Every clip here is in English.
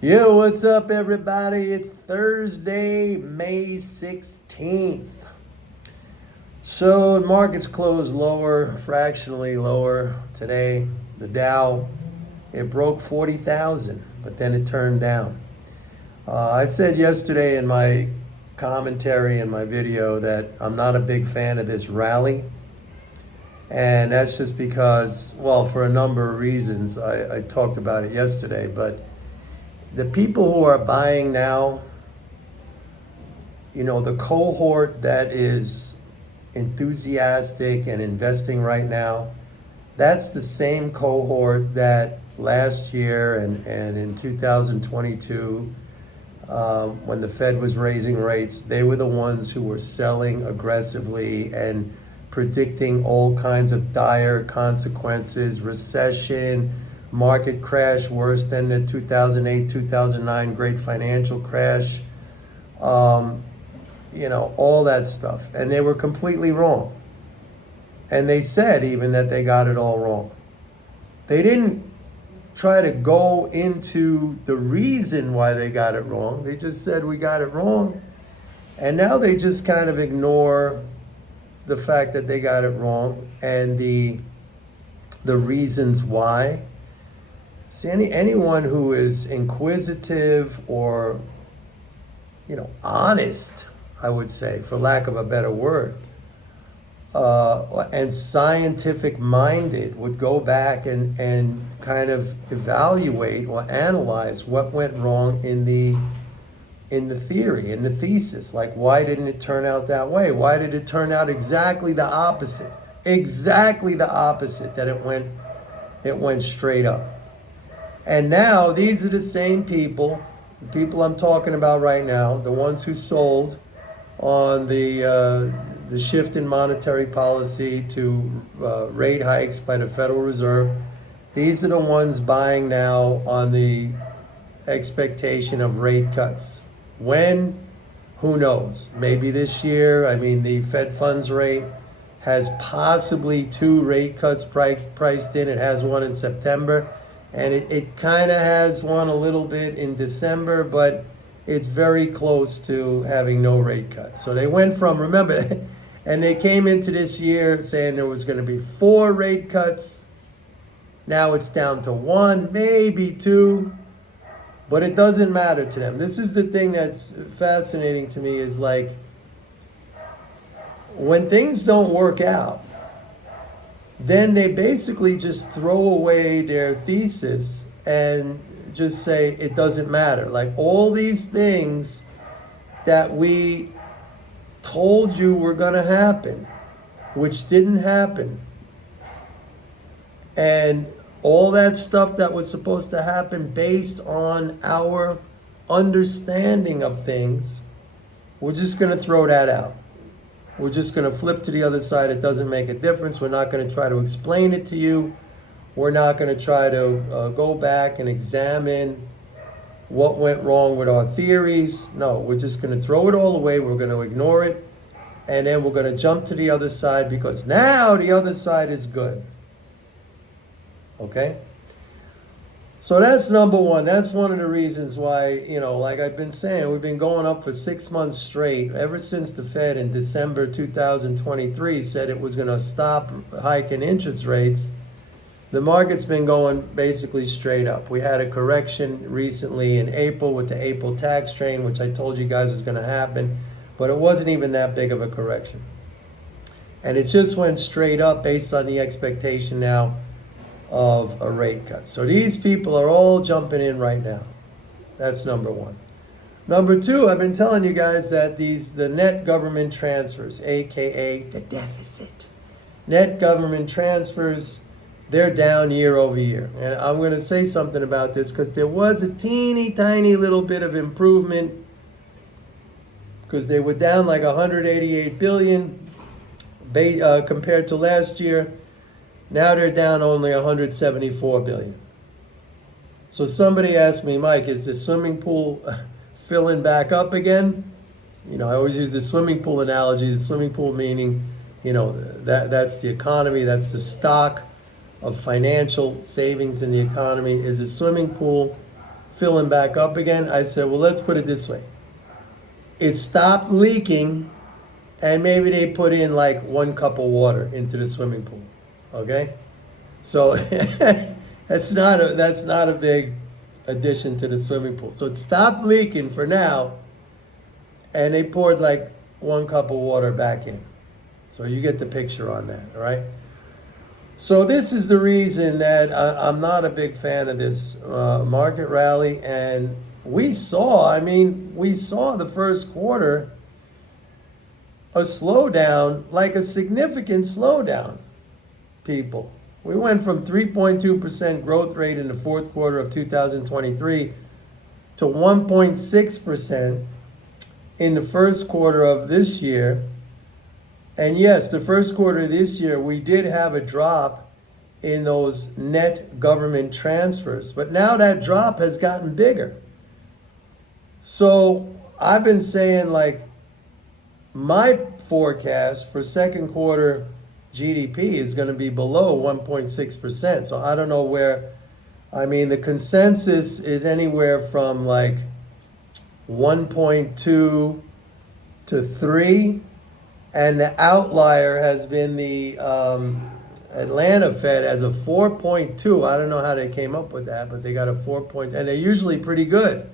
Yo, what's up, everybody? It's Thursday, May 16th. So, markets closed lower, fractionally lower today. The Dow, it broke 40,000, but then it turned down. I said yesterday in my commentary in my video that I'm not a big fan of this rally. And that's just because, well, for a number of reasons. I talked about it yesterday, but the people who are buying now, the cohort that is enthusiastic and investing right now, that's the same cohort that last year and in 2022, when the Fed was raising rates, they were the ones who were selling aggressively and predicting all kinds of dire consequences, recession, market crash worse than the 2008, 2009 great financial crash, all that stuff. And they were completely wrong. And they said even that they got it all wrong. They didn't try to go into the reason why they got it wrong. They just said we got it wrong. And now they just kind of ignore the fact that they got it wrong and the reasons why. See, anyone who is inquisitive or, honest, I would say, for lack of a better word, and scientific minded would go back and kind of evaluate or analyze what went wrong in the theory, in the thesis. Like, why didn't it turn out that way? Why did it turn out exactly the opposite? Exactly the opposite, that it went straight up. And now these are the same people, the people I'm talking about right now, the ones who sold on the shift in monetary policy to rate hikes by the Federal Reserve. These are the ones buying now on the expectation of rate cuts. When? Who knows? Maybe this year. I mean, the Fed funds rate has possibly 2 rate cuts priced in. It has one in September. And it kind of has one a little bit in December, but it's very close to having no rate cuts. So they went from, remember, and they came into this year saying there was going to be 4 rate cuts. Now it's down to 1, maybe 2, but it doesn't matter to them. This is the thing that's fascinating to me, is like, when things don't work out, then they basically just throw away their thesis and just say it doesn't matter. Like, all these things that we told you were going to happen, which didn't happen, and all that stuff that was supposed to happen based on our understanding of things, we're just going to throw that out. We're just going to flip to the other side. It doesn't make a difference. We're not going to try to explain it to you. We're not going to try to go back and examine what went wrong with our theories. No, we're just going to throw it all away. We're going to ignore it. And then we're going to jump to the other side, because now the other side is good. Okay? So that's number one. That's one of the reasons why, like I've been saying, we've been going up for 6 months straight, ever since the Fed in December 2023 said it was going to stop hiking interest rates. The market's been going basically straight up. We had a correction recently in April with the April tax train, which I told you guys was going to happen, but it wasn't even that big of a correction. And it just went straight up based on the expectation now of a rate cut. So these people are all jumping in right now. That's number one. Number two, I've been telling you guys that the net government transfers, aka the deficit, net government transfers, they're down year over year. And I'm going to say something about this, because there was a teeny tiny little bit of improvement, because they were down like 188 billion compared to last year. Now they're down only 174 billion. So somebody asked me, Mike, is the swimming pool filling back up again? I always use the swimming pool analogy. The swimming pool meaning, that's the economy, that's the stock of financial savings in the economy. Is the swimming pool filling back up again. I said, well, let's put it this way. It stopped leaking, and maybe they put in like 1 cup of water into the swimming pool. Okay? So that's not a big addition to the swimming pool. So it stopped leaking for now, and they poured like 1 cup of water back in. So you get the picture on that, all right? So this is the reason that I'm not a big fan of this market rally. And we saw the first quarter a slowdown, like a significant slowdown, people. We went from 3.2% growth rate in the fourth quarter of 2023 to 1.6% in the first quarter of this year. And yes, the first quarter of this year, we did have a drop in those net government transfers. But now that drop has gotten bigger. So I've been saying, like, my forecast for second quarter GDP is going to be below 1.6%. So I don't know where, the consensus is anywhere from like 1.2 to 3. And the outlier has been the Atlanta Fed as a 4.2. I don't know how they came up with that, but they got a 4 point, and they're usually pretty good.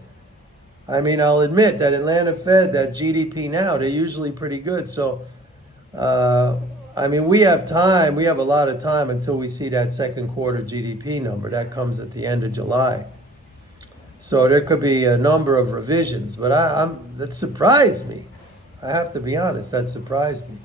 I'll admit that Atlanta Fed, that GDP now, they're usually pretty good. So, we have time. We have a lot of time until we see that second quarter GDP number. That comes at the end of July. So there could be a number of revisions, but that surprised me. I have to be honest, that surprised me.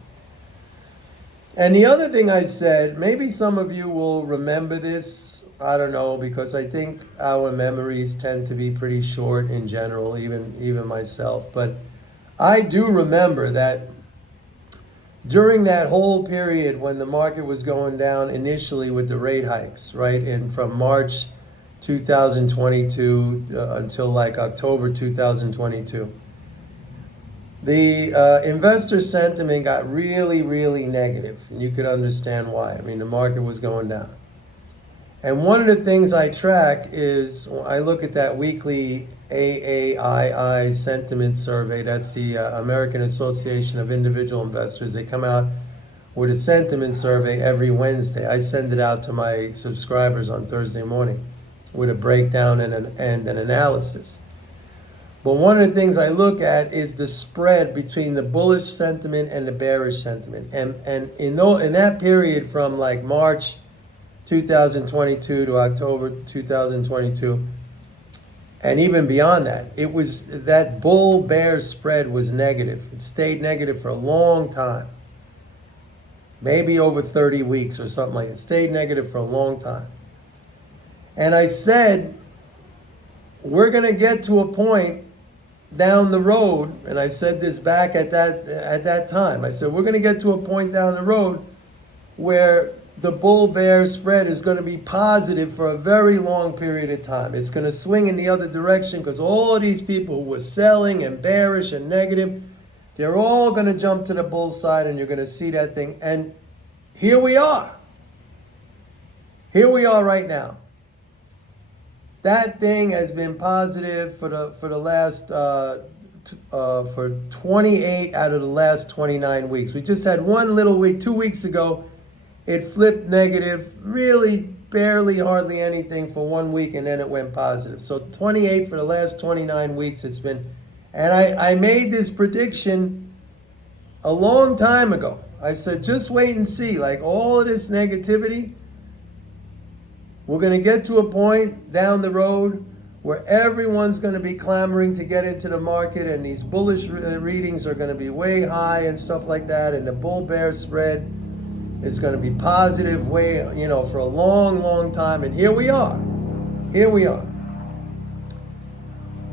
And the other thing I said, maybe some of you will remember this, I don't know, because I think our memories tend to be pretty short in general, even myself. But I do remember that during that whole period when the market was going down initially with the rate hikes, right, and from March 2022 until like October 2022, the investor sentiment got really, really negative. And you could understand why. The market was going down. And one of the things I track is I look at that weekly AAII sentiment survey. That's the American Association of Individual Investors. They come out with a sentiment survey every Wednesday. I send it out to my subscribers on Thursday morning with a breakdown and an analysis. But one of the things I look at is the spread between the bullish sentiment and the bearish sentiment. And in that period from like March 2022 to October 2022, and even beyond that, it was that bull-bear spread was negative. It stayed negative for a long time, maybe over 30 weeks or something like that. It stayed negative for a long time. And I said, we're going to get to a point down the road, and I said this back at that time. I said, we're going to get to a point down the road where the bull-bear spread is going to be positive for a very long period of time. It's going to swing in the other direction because all of these people who were selling and bearish and negative, they're all going to jump to the bull side, and you're going to see that thing. And here we are. Here we are right now. That thing has been positive for the last for 28 out of the last 29 weeks. We just had one little week 2 weeks ago. It flipped negative, really barely, hardly anything for 1 week, and then it went positive. So 28 for the last 29 weeks it's been. And I made this prediction a long time ago. I said, just wait and see. Like all of this negativity, we're going to get to a point down the road where everyone's going to be clamoring to get into the market, and these bullish readings are going to be way high and stuff like that, and the bull-bear spread is going to be positive way, for a long, long time. And here we are. Here we are.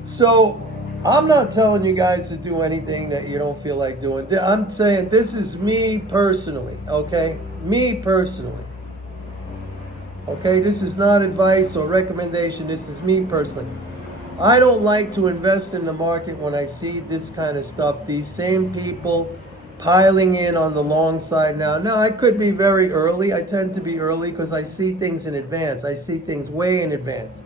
So I'm not telling you guys to do anything that you don't feel like doing. I'm saying this is me personally, okay? Me personally. Okay, this is not advice or recommendation. This is me personally. I don't like to invest in the market when I see this kind of stuff. These same people piling in on the long side now. Now, I could be very early. I tend to be early because I see things in advance. I see things way in advance.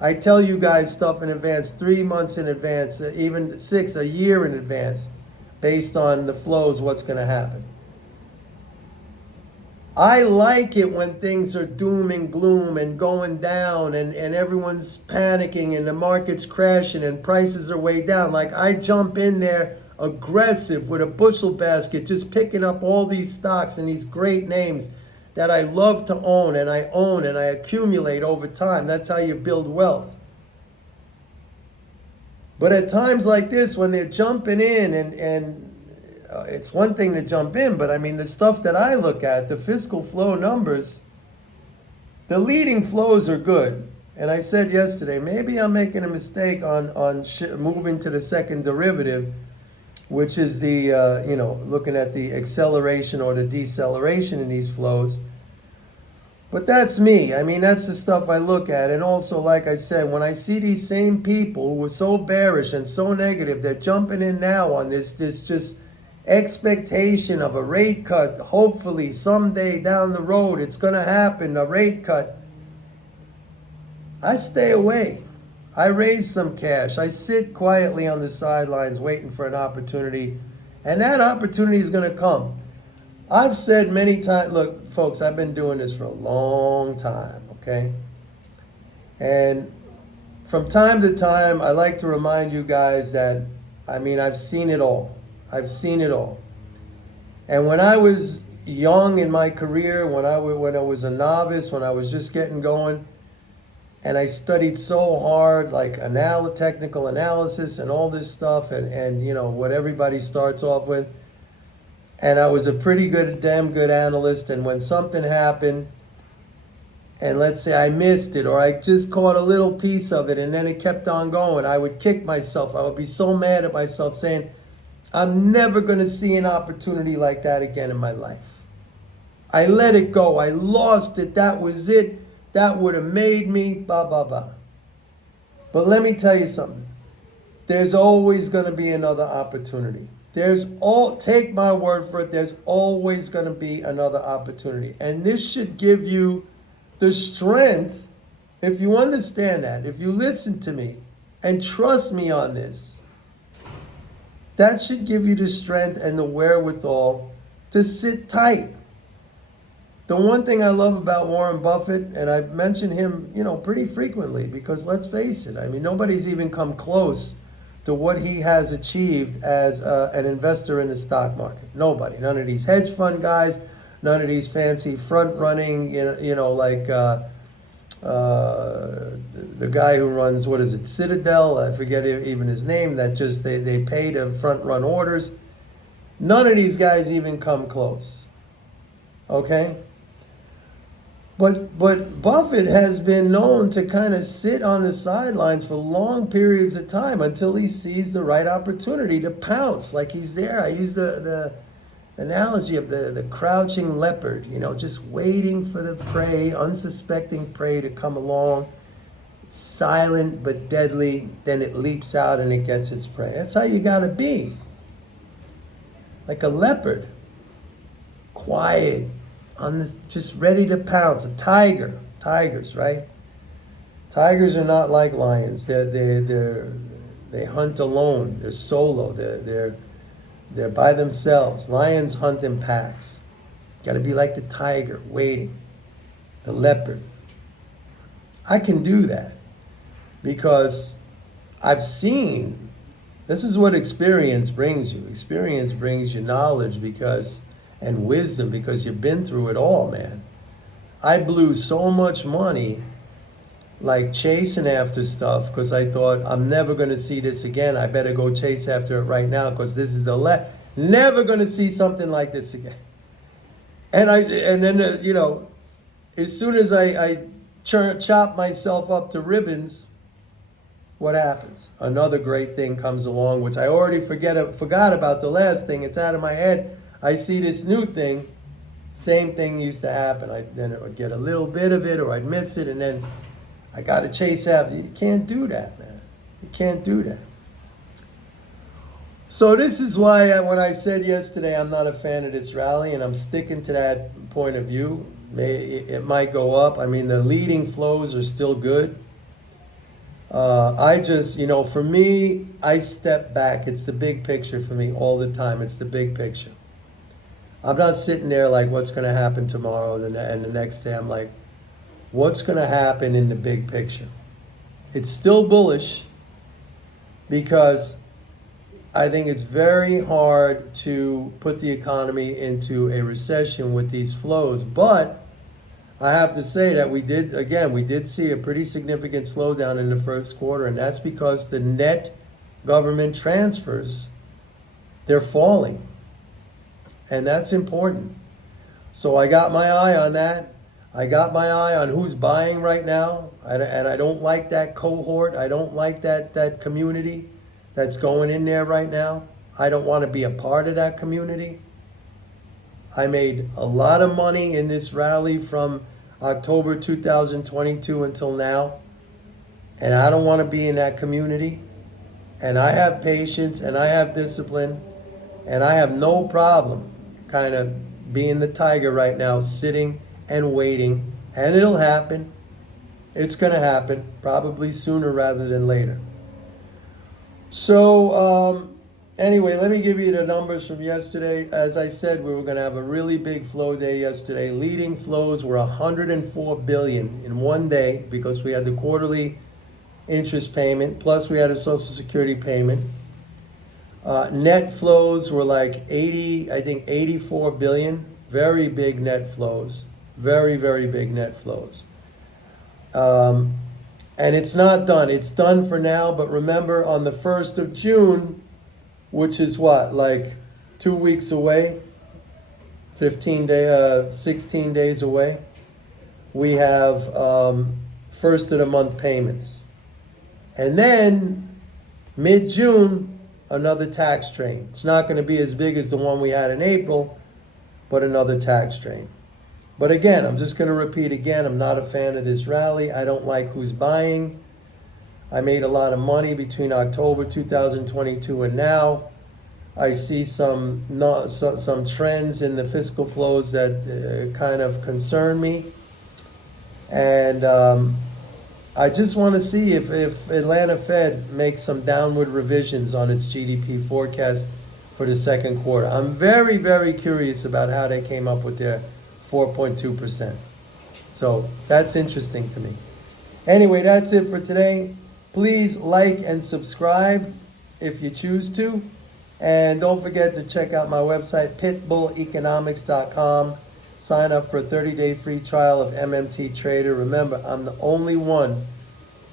I tell you guys stuff in advance, 3 months in advance, even six, a year in advance, based on the flows, what's going to happen. I like it when things are doom and gloom and going down and everyone's panicking and the market's crashing and prices are way down. Like, I jump in there aggressive with a bushel basket, just picking up all these stocks and these great names that I love to own and I accumulate over time. That's how you build wealth. But at times like this, when they're jumping in and it's one thing to jump in, but I mean, the stuff that I look at, the fiscal flow numbers, the leading flows are good. And I said yesterday, maybe I'm making a mistake on moving to the second derivative, which is the, looking at the acceleration or the deceleration in these flows. But that's me. I mean, that's the stuff I look at. And also, like I said, when I see these same people who were so bearish and so negative, they're jumping in now on this just expectation of a rate cut. Hopefully, someday down the road, it's going to happen, a rate cut. I stay away. I raise some cash. I sit quietly on the sidelines waiting for an opportunity. And that opportunity is going to come. I've said many times, look, folks, I've been doing this for a long time, okay? And from time to time, I like to remind you guys that, I mean, I've seen it all. I've seen it all. And when I was young in my career, when I was a novice, when I was just getting going, and I studied so hard, like technical analysis and all this stuff, and what everybody starts off with, and I was a damn good analyst, and when something happened, and let's say I missed it, or I just caught a little piece of it, and then it kept on going, I would kick myself. I would be so mad at myself, saying, I'm never going to see an opportunity like that again in my life. I let it go. I lost it. That was it. That would have made me, blah, blah, blah. But let me tell you something. There's always going to be another opportunity. Take my word for it, there's always going to be another opportunity. And this should give you the strength, if you understand that, if you listen to me and trust me on this, that should give you the strength and the wherewithal to sit tight. The one thing I love about Warren Buffett, and I mention him, pretty frequently, because let's face it, I mean, nobody's even come close to what he has achieved as an investor in the stock market. Nobody. None of these hedge fund guys, none of these fancy front running, like the guy who runs, what is it, Citadel, I forget even his name, that just they pay to front run orders. None of these guys even come close. Okay? But Buffett has been known to kind of sit on the sidelines for long periods of time until he sees the right opportunity to pounce, like he's there. I use the analogy of the crouching leopard, just waiting for the prey, unsuspecting prey to come along. It's silent but deadly, then it leaps out and it gets its prey. That's how you gotta be. Like a leopard, quiet, just ready to pounce. A tiger, tigers, right? Tigers are not like lions. They hunt alone. They're solo. They're by themselves. Lions hunt in packs. Got to be like the tiger, waiting. The leopard. I can do that because I've seen. This is what experience brings you. Experience brings you knowledge and wisdom, because you've been through it all, man. I blew so much money like chasing after stuff because I thought, I'm never going to see this again. I better go chase after it right now because this is never going to see something like this again. And then as soon as I chop myself up to ribbons, what happens? Another great thing comes along, which I already forgot about the last thing. It's out of my head. I see this new thing, same thing used to happen. Then it would get a little bit of it, or I'd miss it, and then I got to chase after. You can't do that, man. You can't do that. So this is why when I said yesterday I'm not a fan of this rally, and I'm sticking to that point of view. It might go up. I mean, the leading flows are still good. I just, for me, I step back. It's the big picture for me all the time. It's the big picture. I'm not sitting there like, what's going to happen tomorrow and the next day. I'm like, what's going to happen in the big picture? It's still bullish because I think it's very hard to put the economy into a recession with these flows. But I have to say that we did see a pretty significant slowdown in the first quarter, and that's because the net government transfers, they're falling. And that's important. So I got my eye on that. I got my eye on who's buying right now. And I don't like that cohort. I don't like that community that's going in there right now. I don't want to be a part of that community. I made a lot of money in this rally from October 2022 until now. And I don't want to be in that community. And I have patience and I have discipline. And I have no problem kind of being the tiger right now, sitting and waiting. And it'll happen. It's going to happen, probably sooner rather than later. So, anyway, let me give you the numbers from yesterday. As I said, we were going to have a really big flow day yesterday. Leading flows were 104 billion in one day because we had the quarterly interest payment, plus we had a Social Security payment. Net flows were like 84 billion. Very big net flows. Very, very big net flows. And it's not done. It's done for now, but remember on the 1st of June, which is what, like 2 weeks away, 16 days away, we have first of the month payments. And then mid-June, another tax train. It's not going to be as big as the one we had in April, but another tax train. But again, I'm just going to repeat again, I'm not a fan of this rally. I don't like who's buying. I made a lot of money between October 2022 and now. I see some trends in the fiscal flows that kind of concern me. And I just want to see if Atlanta Fed makes some downward revisions on its GDP forecast for the second quarter. I'm very, very curious about how they came up with their 4.2%. So that's interesting to me. Anyway, that's it for today. Please like and subscribe if you choose to. And don't forget to check out my website, pitbulleconomics.com. Sign up for a 30-day free trial of MMT Trader. Remember, I'm the only one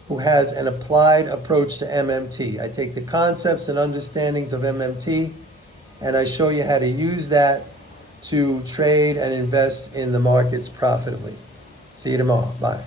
who has an applied approach to MMT. I take the concepts and understandings of MMT and I show you how to use that to trade and invest in the markets profitably. See you tomorrow. Bye.